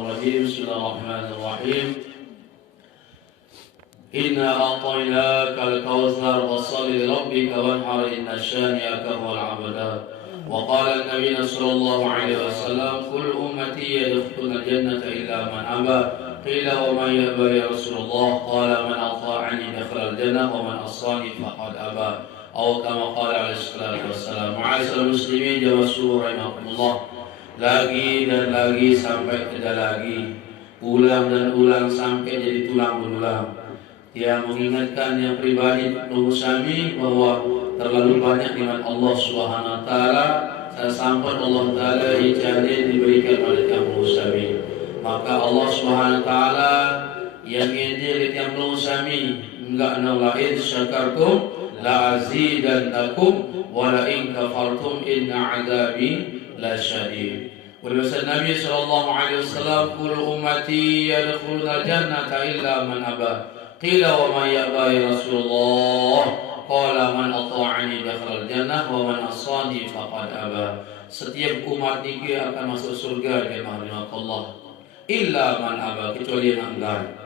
الرجيم بسم الله الرحمن الرحيم إنا أعطيناك الكوثر فصل لربك وانحر إن شانئك هو الأبتر وقال النبي صلى الله عليه وسلم كل أمتي يدخلون الجنة إلا من أبى قيل ومن يأبى يا رسول الله قال من أطاعني دخل الجنة ومن عصاني فقد أبى أو كما قال عليه الصلاة والسلام. Ma'asyiral muslimin jamaah rahimakumullah. Lagi dan lagi sampai tidak lagi, ulang dan ulang sampai jadi tulang berulang. Dia mengingatkan yang pribadi Nuh Sami bahwa terlalu banyak nikmat Allah Subhanahu wa taala sampai Allah taala ijazah diberikan oleh Nuh Sami. Maka Allah Subhanahu wa taala yang ingin yang Nuh Sami enggak nolain syakartum la azidannakum wa la in kafartum inna adabi la syadid. Walaupun Nabi sallallahu alaihi wasallam kullu ummati yadkhuluna jannata illa man aba. Qila wa man yaba ya Rasulullah? Qala man ata'ani dakhala al-jannah wa man asani faqad aba. Setiap umat ini akan masuk surga dengan rahmat Allah. Illa man aba, kecuali yang enggan.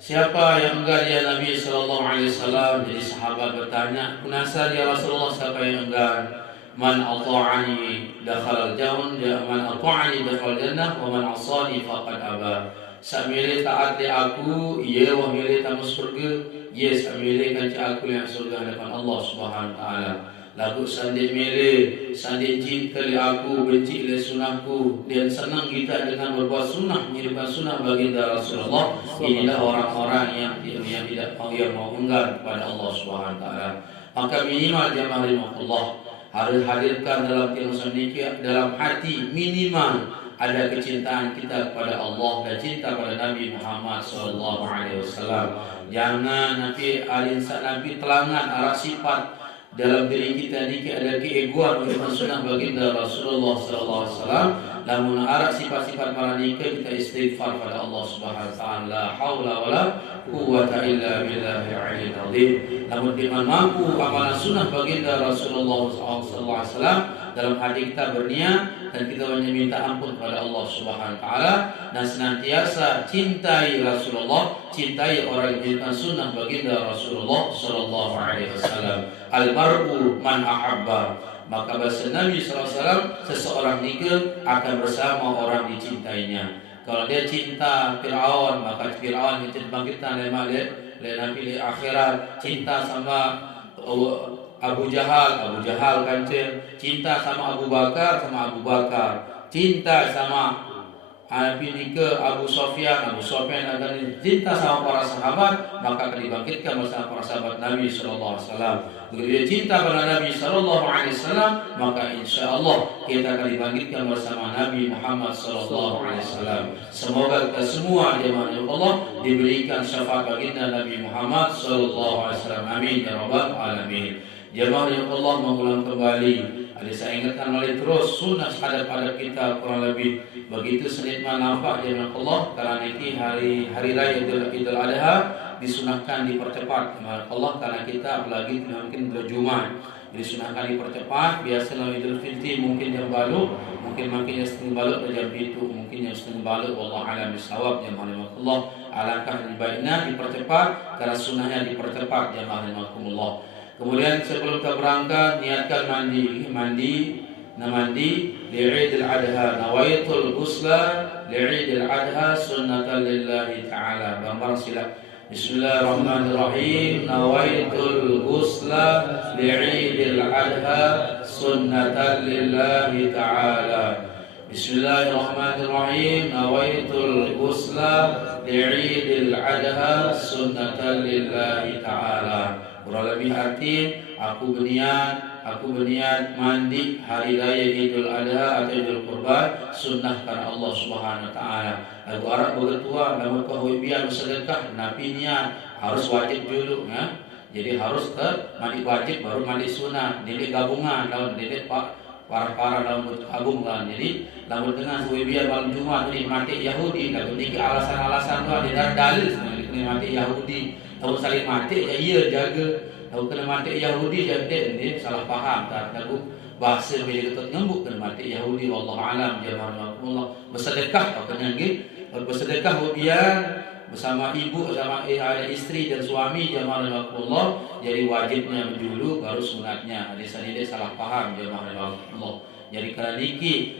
Siapa yang enggan ya Nabi sallallahu alaihi wasallam? Jadi sahabat bertanya, "Kunasar ya Rasulullah, siapa yang enggan?" Man ata'ani dakhala al-jannah, man ata'ani dakhala al-jannah wa man asani faqad aba. Sambil taat di aku, ia wahmil tamu surga. Yes, sambil kanci aku yang surga hadapan Allah Subhanahu wa taala. Lagu sandi milih, sandi cinta li aku, benci li sunahku, dan senang kita dengan berbuat sunnah, menyebabkan sunnah baginda Rasulullah. Inilah orang-orang yang tidak mau enggan kepada Allah Subhanahu wa taala. Maka minimal jamaah rahimahullah harus hadirkan dalam dalam hati minimal ada kecintaan kita kepada Allah dan cinta pada Nabi Muhammad sallallahu alaihi wasallam. Jangan nanti alinsa Nabi telangan arah sifat dalam diri kita ini ada keegoan untuk sunnah baginda Rasulullah sallallahu alaihi wasallam. Namun arah sifat-sifat malaika kita istighfar pada Allah Subhanahu wa taala. La haula wala quwwata illa billahil aliyyil azim. Namun dengan mampu amalan sunnah baginda Rasulullah sallallahu alaihi wasallam dalam hati kita berniat dan kita meminta ampun kepada Allah Subhanahu wa taala dan senantiasa cintai Rasulullah, cintai orang yang menjalankan sunnah baginda Rasulullah sallallahu alaihi wasallam. Al-mar'u man ahabba. Maka bahasa Nabi sallallahu alaihi wasallam, seseorang itu akan bersama orang dicintainya. Kalau dia cinta Fir'aun, maka Fir'aun itu dibangkitkan oleh Nabi di akhirat. Cinta sama Abu Jahal kan cinta sama Abu Bakar, cinta sama Abu Sofyan akan cinta sama para sahabat, maka akan dibangkitkan bersama para sahabat Nabi sallallahu alaihi wasallam. Begitu dia cinta pada Nabi sallallahu alaihi wasallam, maka insyaallah kita akan dibangkitkan bersama Nabi Muhammad sallallahu alaihi wasallam. Semoga kita semua jemaah Allah diberikan syafaat baginda Nabi Muhammad sallallahu alaihi wasallam. Amin ya rabbal alamin. Jemaah yang Allah mengulang kembali, ada saya ingatkan oleh terus sunnah hadap kita kurang lebih begitu senikmat nampak jemaah Allah karena ini hari raya Idul Adha disunahkan dipercepat jemaah Allah karena kita apalagi mungkin berjumat disunahkan dipercepat. Biasa Idul Fitri mungkin jam balut, mungkin yang setengah balut jam itu, mungkin yang setengah balut wallahu a'lam bishawab jemaah Allah. Alangkah lebih baiknya dipercepat karena sunnahnya dipercepat jemaah Allah. Kemudian sebelum kita berangkat niatkan mandi li Idul Adha, nawaitul ghusla li Idul Adha sunnatan lillahi ta'ala. Bang sila. Bismillahirrahmanirrahim. Nawaitul ghusla li Idul Adha sunnatan lillahi ta'ala. Bismillahirrahmanirrahim. Nawaitul ghusla li Idul Adha sunnatan lillahi ta'ala. Kurang lebih arti aku berniat mandi hari raya Idul Adha atau Idul Qurban sunnah karena Allah Subhanahu wa taala. Lagu Arab berketua namun kehubian bersedekah Nabi niat harus wajib dulu ya. Jadi harus mandi wajib baru mandi sunnah. Jadi gabungan dalam jadi para dalam agung kan. Jadi lalu dengan kehubian malam Jumat ini mati Yahudi dan ketika alasan-alasan itu ada dalil sebenarnya mati Yahudi. Tahu saling mati ya iya jaga. Tahu kena mati Yahudi jadi ini salah paham tak. Tahu bahasa bila kata ngembuk kena mati Yahudi wallahu alam jamaah Allah bersedekah atau kena nggih bersedekah kemudian bersama ibu bersama istri dan suami jamaah Allah jadi wajibnya dulu baru sunatnya. Hadis ini dia salah paham jamaah Allah. Jadi kalau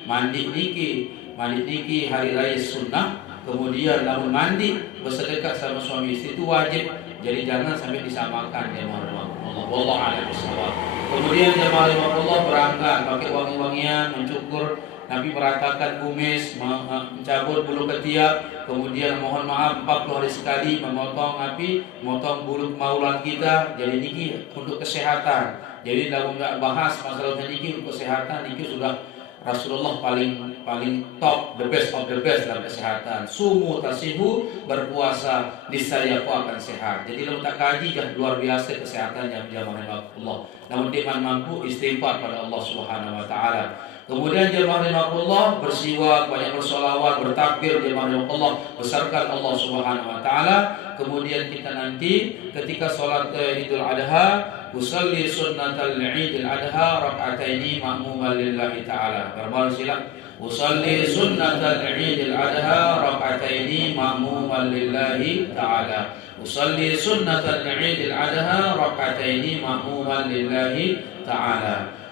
mandi niki hari raya sunnah, kemudian lamun mandi bersedekah sama suami istri itu wajib. Jadi jangan sampai disamakan jamaah Allah. Wallahu a'lam bishawab. Kemudian jamaah Allah berangkat pakai wangi-wangian, mencukur, Nabi meratakan kumis, mencabut bulu ketiak, kemudian mohon maaf 40 hari sekali memotong bulu kemaluan kita. Jadi niki untuk kesehatan. Jadi dalam bahas masalah niki untuk kesehatan, niki sudah Rasulullah paling top, the best of the best dalam kesehatan. Sumu tasihu, berpuasa niscaya kau akan sehat. Jadi kalau tak kaji dah luar biasa kesehatannya jamaah Allah. Namun dia mampu istighfar pada Allah Subhanahu wa taala. Kemudian jemaah Allah bersiwak, banyak bersolawat, bertakbir jemaah Allah, besarkan Allah Subhanahu wa taala. Kemudian kita nanti ketika salat Idul Adha, usalli sunnatal Idul Adha rak'ataini ma'muman lillahi taala. Berbal sila. Usalli sunnatal Idul Adha rak'ataini ma'muman lillahi taala. Usalli sunnatal Idul Adha rak'ataini ma'muman lillahi taala.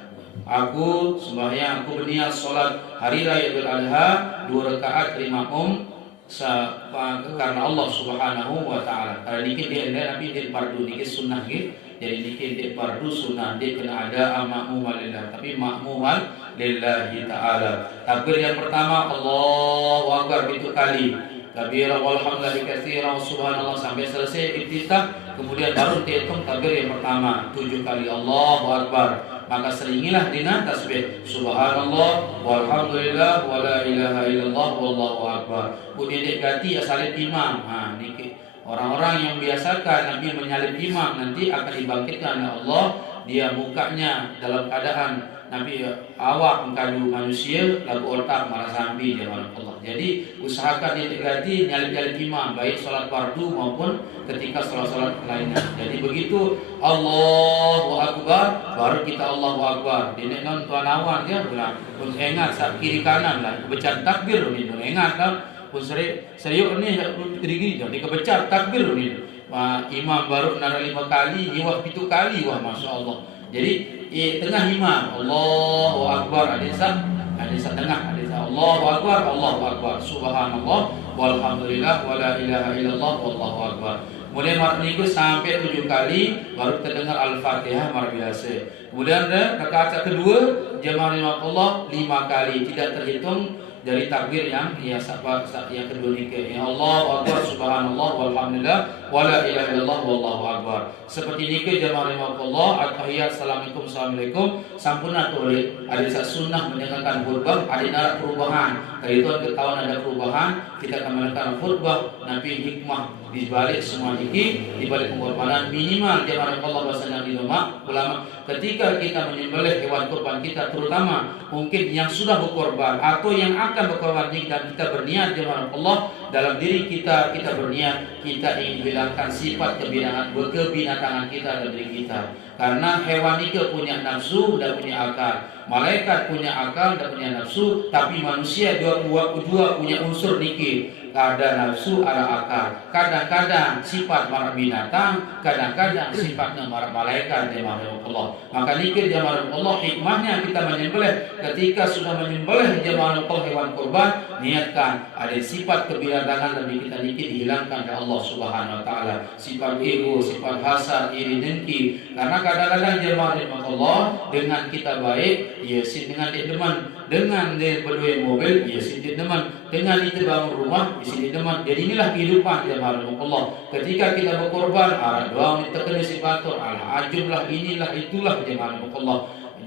Aku sembahyang, aku berniat solat hari raya Idul Adha 2 rakaat makmum karena Allah Subhanahu wa taala. Karena niki dia Nabi dia fardu niki sunnah nggih. Jadi niki dia fardu sunnah dia kena ada makmum lillah, tapi makmuman lillahi taala. Takbir yang pertama Allahu akbar 7 kali. Kabira walhamdulillahi katsiran subhanallah sampai selesai iftitah. Kemudian baru dihitung takbir yang pertama 7 kali Allahu akbar. Maka seringilah dina tasbih subhanallah walhamdulillah wala ilaha illallah wallahu akbar. Kemudian dia ganti salib imam. Niki orang-orang yang biasakan Nabi menyalib imam nanti akan dibangkitkan oleh Allah. Dia mukanya dalam keadaan Nabi awak mengkadu manusia lagu otak marah sambi jemaah Allah. Jadi usahakan dia ganti nyalib imam baik salat fardu maupun ketika salat lainnya. Jadi begitu Allahu akbar baru kita Allahu akbar. Dene non tuan awan dia bilang pun ingat sak kiri kanan lah kebecat takbir ni pun ingat kan pun serius ni gini jadi kebecat takbir ni. Imam baru nara 5 kali, iwah 7 kali, wah masya Allah. Jadi tengah imam Allahu akbar ada tengah Allahu akbar subhanallah walhamdulillah wala ilaha illallah wallahu akbar. Kemudian niku sampai 7 kali baru terdengar al-Fatihah mar biasa. Kemudian rakaat kedua jemaah Allah 5 kali tidak terhitung dari takbir yang kedua niki. Ya Allah akbar subhanallah walhamdulillah wala ilaha illallah wallahu akbar. Seperti niki jemaah Allah at-tahiyat assalamualaikum sampun atuh ada sunnah mendengarkan khutbah ada narak perubahan. Dari itu ketahuan ada perubahan kita akan mendengarkan khutbah Nabi hikmah di balik semua niki di balik pengorbanan minimal jemaah Allah bahasa Nabi ulama ketika kita menyembelih hewan kurban kita terutama mungkin yang sudah berkorban atau yang akan berkorban dan kita berniat jemaah Allah dalam diri kita berniat kita ingin hilangkan sifat kebinatangan kita dalam diri kita karena hewan itu punya nafsu dan punya akal. Malaikat punya akal dan punya nafsu, tapi manusia dua punya unsur niki. Ada nafsu, ada akal. Kadang-kadang sifat marah binatang, kadang-kadang sifatnya marah malaikat jemaah Allah. Maka niki jemaah Allah hikmahnya kita menyembelih. Ketika sudah menyembelih jemaah Allah hewan kurban, niatkan ada sifat kebinatangan dari kita niki dihilangkan oleh Allah Subhanahu wa taala. Sifat ego, sifat hasad, iri dengki. Karena kadang-kadang jemaah Allah dengan kita baik, ya si dengan dia deman, dengan dia berdua mobil, ya si dia deman, dengan kita bangun rumah, ya si dia deman. Jadi inilah kehidupan jemaah Allah. Ketika kita berkorban, doa kita kena sifatur, ajublah inilah itulah jemaah Allah.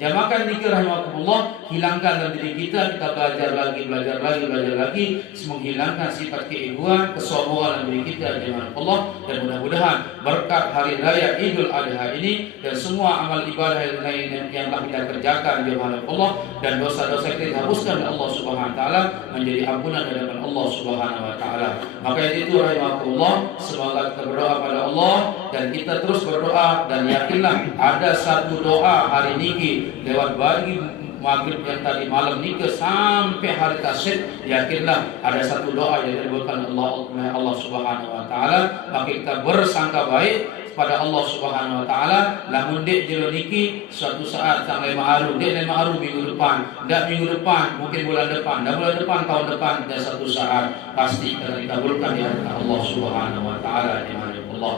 Jamakan zikir rahimahullah, hilangkan dalam diri kita belajar lagi, menghilangkan sifat keegoan, kesombongan dalam diri kita dengan Allah. Dan mudah-mudahan berkat hari raya Idul Adha ini dan semua amal ibadah yang lain yang telah kita kerjakan dengan Allah dan dosa-dosa kita dihapuskan oleh Allah Subhanahu wa taala menjadi ampunan dari Allah Subhanahu wa taala. Maka itu rahimahullah, semoga kita berdoa pada Allah dan kita terus berdoa dan yakinlah ada satu doa hari ini lewat bagi maghrib yang tadi malam ni ke sampai hari tasyrik, yakinlah ada satu doa yang diberikan Allah Subhanahu wa taala, maka kita bersangka baik kepada Allah Subhanahu wa taala. Lamun dek jero niki suatu saat tak lain ma'aru, dek lain ma'aru minggu depan, dak minggu depan, mungkin bulan depan, dak bulan depan, tahun depan, dan satu saat pasti akan dikabulkan di hadapan Allah Subhanahu wa taala di mana Allah.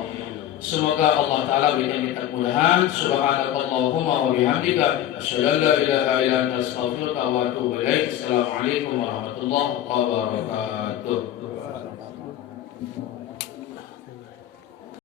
Semoga Allah Ta'ala berikan kita kemudahan. Subhanakallahumma wa bihamdika asyhadu an la ilaha illa anta astaghfiruka wa atubu ilaik. Assalamualaikum warahmatullahi wabarakatuh.